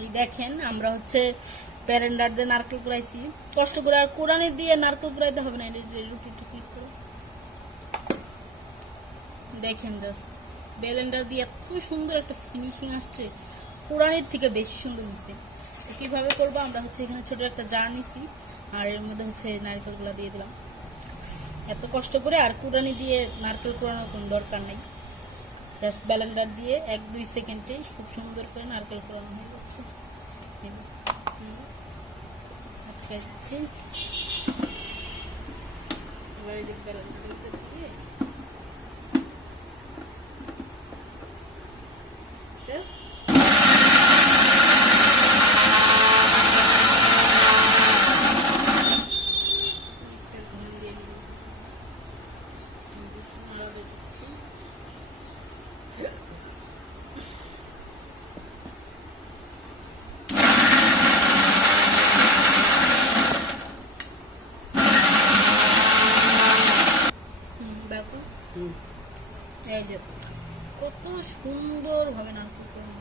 ওই দেখেন আমরা হচ্ছে ব্লেন্ডার দিয়ে নারকেল কুড়াইছি, কষ্ট করে। আর কোরানি দিয়ে নারকেল কুড়াইতে হবে না। রুটিটা ক্লিক করে দেখেন, জাস্ট ব্লেন্ডার দিয়ে এত সুন্দর একটা ফিনিশিং আসছে, কোরানির থেকে বেশি সুন্দর হয়েছে। কিভাবে করবো, আমরা হচ্ছে এখানে ছোট একটা জার নিছি, আর এর মধ্যে হচ্ছে নারকেলগুলো দিয়ে দিলাম। এত কষ্ট করে আর কুড়ানি দিয়ে নারকেল কুড়ানোর কোনো দরকার নেই, জাস্ট ব্লেন্ডার দিয়ে 1-2 সেকেন্ডেই খুব সুন্দর করে নারকেল কুড়ানো হয়ে যাচ্ছে। এবার এই যে ব্লেন্ডার দিয়ে জাস্ট দেখো এই যে কত সুন্দর ভাবে নারকেল কুড়ানো।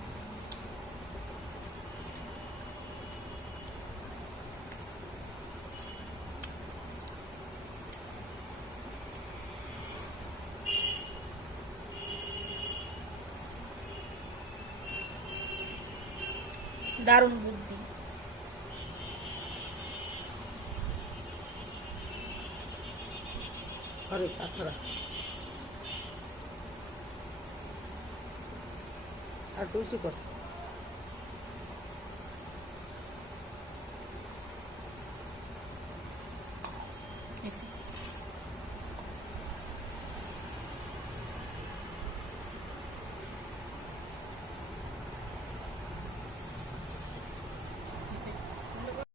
দারুণ বুদ্ধি। আরে কাঁকড়া আর টুসু কর। এসে